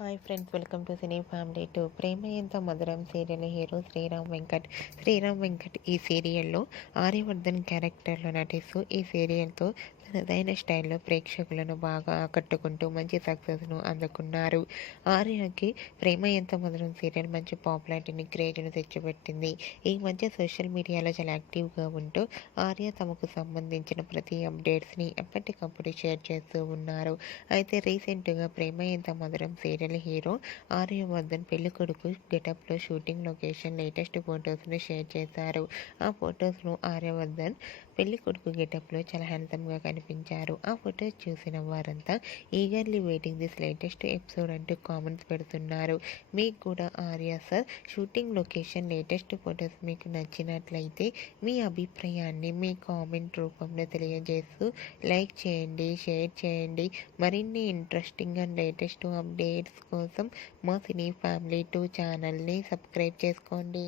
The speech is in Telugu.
Hi friends welcome to cine family two Prema Entha Madhuram serial hero Sriram Venkat Sriram Venkat ఈ సీరియల్లో ఆర్యవర్ధన్ క్యారెక్టర్లో నటిస్తూ ఈ సీరియల్తో తనదైన స్టైల్లో ప్రేక్షకులను బాగా ఆకట్టుకుంటూ మంచి సక్సెస్ను అందుకున్నారు. ఆర్యకి ప్రేమ ఎంత మధురం సీరియల్ మంచి పాపులారిటీని క్రియేట్ను తెచ్చిపెట్టింది. ఈ మధ్య సోషల్ మీడియాలో చాలా యాక్టివ్గా ఉంటూ ఆర్య తమకు సంబంధించిన ప్రతి అప్డేట్స్ని ఎప్పటికప్పుడు షేర్ చేస్తూ ఉన్నారు. అయితే రీసెంట్గా ప్రేమ ఎంత మధురం సీరియల్ హీరో ఆర్యవర్ధన్ పెళ్ళి కొడుకు గెటప్లో షూటింగ్ లొకేషన్ లేటెస్ట్ ఫొటోస్ను షేర్ చేశారు. ఆ ఫొటోస్ను ఆర్యవర్ధన్ పెళ్ళి కొడుకు గెటప్లో చాలా హ్యాండ్సమ్గా కనిపించారు. ఆ ఫొటోస్ చూసిన వారంతా eagerly waiting this latest episode అంటూ కామెంట్స్ పెడుతున్నారు. మీకు కూడా Arya sir shooting location latest photos మీకు నచ్చినట్లయితే మీ అభిప్రాయాన్ని మీ కామెంట్ రూపంలో తెలియజేస్తూ లైక్ చేయండి షేర్ చేయండి. మరిన్ని ఇంట్రెస్టింగ్ అండ్ లేటెస్ట్ అప్డేట్స్ కోసం మా సినీ ఫ్యామిలీ టూ ఛానల్ని సబ్స్క్రైబ్ చేసుకోండి.